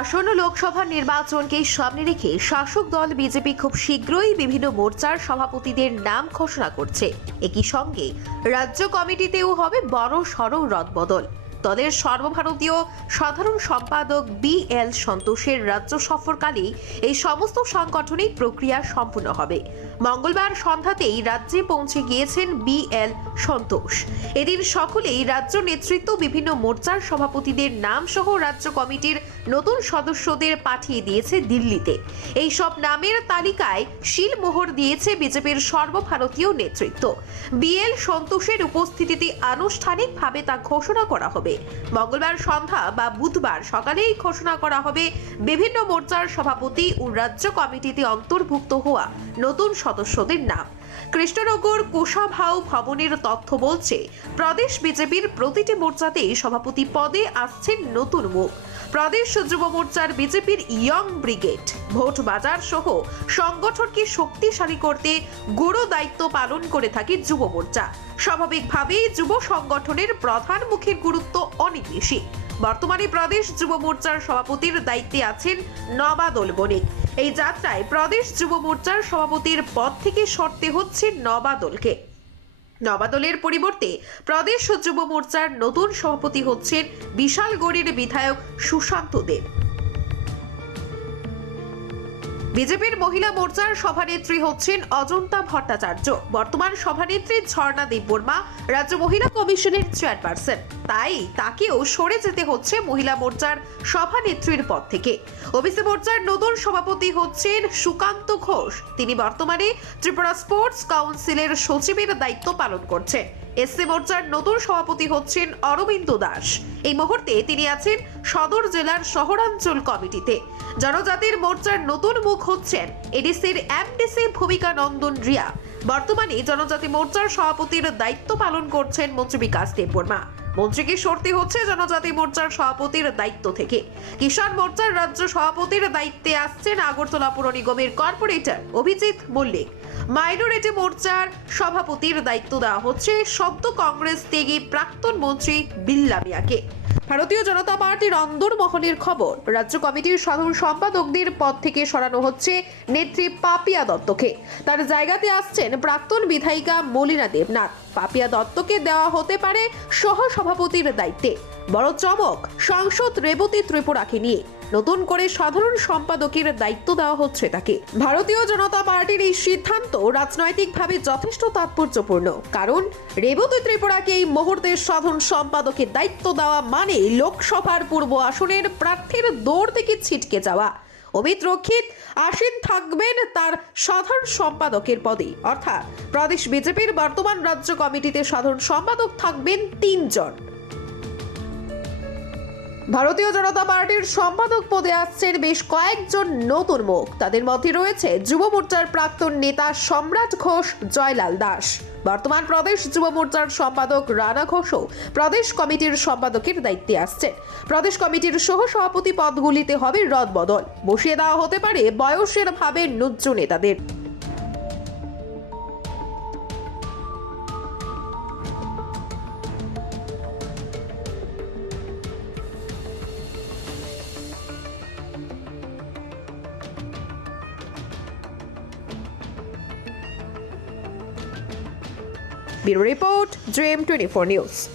আসন্ন লোকসভা নির্বাচনকে সামনে রেখে শাসক দল বিজেপি খুব শীঘ্রই বিভিন্ন মোর্চার সভাপতিদের নাম ঘোষণা করছে। একই সঙ্গে রাজ্য কমিটিতেও হবে বড় সড় রদবদল। দলের সর্বভারতীয় সাধারণ সম্পাদক বি এল সন্তোষের রাজ্য সফরকালে এই সমস্ত সাংগঠনিক প্রক্রিয়া সম্পূর্ণ হবে। মঙ্গলবার সন্ধ্যাতেই রাজ্যে পৌঁছে গিয়েছেন বি এল সন্তোষ। এদিন সকলেই রাজ্য নেতৃত্ব, বিভিন্ন মোর্চার সভাপতিদের নাম সহ রাজ্য কমিটির নতুন সদস্যদের পাঠিয়ে দিয়েছে দিল্লিতে। এই সব নামের তালিকায় শিলমোহর দিয়েছে বিজেপির সর্বভারতীয় নেতৃত্ব। বিএল সন্তোষের উপস্থিতিতে আনুষ্ঠানিকভাবে তা ঘোষণা করা হবে। মঙ্গলবার সন্ধ্যা বা বুধবার সকালেই ঘোষণা করা হবে বিভিন্ন মোর্চার সভাপতি ও রাজ্য কমিটিতে অন্তর্ভুক্ত হওয়া নতুন সদস্যদের নাম। কৃষ্ণনগর কোষাভাও ভবনের তথ্য বলছে, প্রদেশ বিজেপির প্রতিটি মোর্চাতেই সভাপতি পদে আসছেন নতুন মুখ। প্রদেশ যুব মোর্চার বিজেপির ইয়ং ব্রিগেড, ভোট বাজার সহ সংগঠনকে শক্তিশালী করতে গুরু দায়িত্ব পালন করে থাকে যুব মোর্চা। স্বাভাবিকভাবেই যুব সংগঠনের প্রধান মুখের গুরুত্ব অনেক বেশি। বর্তমানে প্রদেশ যুব মোর্চার সভাপতির দায়িত্বে আছেন নবাদল বণিক এই যাত্রায় প্রদেশ যুব মোর্চার সভাপতির পদ থেকে সরতে হচ্ছে নবাদলকে নবাদলের পরিবর্তে প্রদেশ যুব মোর্চার নতুন সভাপতি হচ্ছেন বিশালগড়ের বিধায়ক সুশান্ত দেব। বিজেপির মহিলা মোর্চার সভানেত্রী হচ্ছেন অজন্তা ভট্টাচার্য। বর্তমান সভানেত্রী ঝর্ণা দেববর্মা রাজ্য মহিলা কমিশনের চেয়ারপারসন। তাই তাকেও সরে যেতে হচ্ছে মহিলা মোর্চার সভানেত্রীর পদ থেকে। ওবিসি মোর্চার নতুন সভাপতি হচ্ছেন সুকান্ত ঘোষ। তিনি বর্তমানে ত্রিপুরা স্পোর্টস কাউন্সিলের সচিবের দায়িত্ব পালন করছেন। এসসি মোর্চার নতুন সভাপতি হচ্ছেন অরবিন্দ দাস। এই মুহূর্তে তিনি আছেন সদর জেলার শহরাঞ্চল কমিটিতে। জনজাতির মোর্চার নতুন মুখ হচ্ছেন এডিসির এমডিসি ভূমিকা নন্দন রিয়া। বর্তমানে জনজাতি মোর্চার সভাপতির দায়িত্ব পালন করছেন মন্ত্রী বিকাশ দেববর্মা। মন্ত্রীকে সরতে হচ্ছে? জনজাতি মোর্চার সভাপতির দায়িত্ব থেকে। কিষাণ মোর্চার রাজ্য সভাপতির দায়িত্বে আসছেন আগরতলা পুর নিগমের কর্পোরেটর অভিজিৎ মল্লিক। মাইনরিটি মোর্চার সভাপতির দায়িত্ব দেওয়া হচ্ছে সদ্য কংগ্রেস ত্যাগী প্রাক্তন মন্ত্রী বিল্লা মিয়াকে। ভারতীয় জনতা পার্টির অন্দরমহলের খবর, রাজ্য কমিটির সাধারণ সম্পাদকদের পদ থেকে সরানো হচ্ছে নেত্রী পাপিয়া দত্তকে। তার জায়গাতে আসছেন প্রাক্তন বিধায়িকা মলিনা দেবনাথ। পাপিয়া দত্তকে দেওয়া হতে পারে সহ সভাপতির দায়িত্বে। বড় চমক, সাংসদ রেবতী ত্রিপুরাকে নিয়ে। নতুন করে সাধারণ সম্পাদকের দায়িত্ব দেওয়া হচ্ছে তাকে। ভারতীয় জনতা পার্টির এই সিদ্ধান্ত রাজনৈতিকভাবে যথেষ্ট তাৎপর্যপূর্ণ। কারণ রেবতী ত্রিপুরাকে এই মুহূর্তে সাধারণ সম্পাদকের দায়িত্ব দেওয়া মানে লোকসভার পূর্ব আসনের প্রার্থীর দৌড় থেকে ছিটকে যাওয়া। অমিত রক্ষিত আসীন থাকবেন তার সাধারণ সম্পাদকের পদে। অর্থাৎ, প্রদেশ বিজেপির বর্তমান রাজ্য কমিটিতে সাধারণ সম্পাদক থাকবেন তিনজন। ভারতীয় জনতা পার্টির সম্পাদক পদে আসছেন বেশ কয়েকজন নতুন মুখ। তাদের মধ্যে রয়েছে যুব মোর্চার প্রাক্তন নেতা সম্রাট ঘোষ, জয়লাল দাস। বর্তমান প্রদেশ যুব মোর্চার সম্পাদক রানা ঘোষও প্রদেশ কমিটির সম্পাদকের দায়িত্বে আসছেন। প্রদেশ কমিটির সহ সভাপতি পদগুলিতে হবে রদবদল। বসিয়ে দেওয়া হতে পারে বয়সের ভাবে নুজ্জ নেতাদের। Bureau Report, Dream 24 News.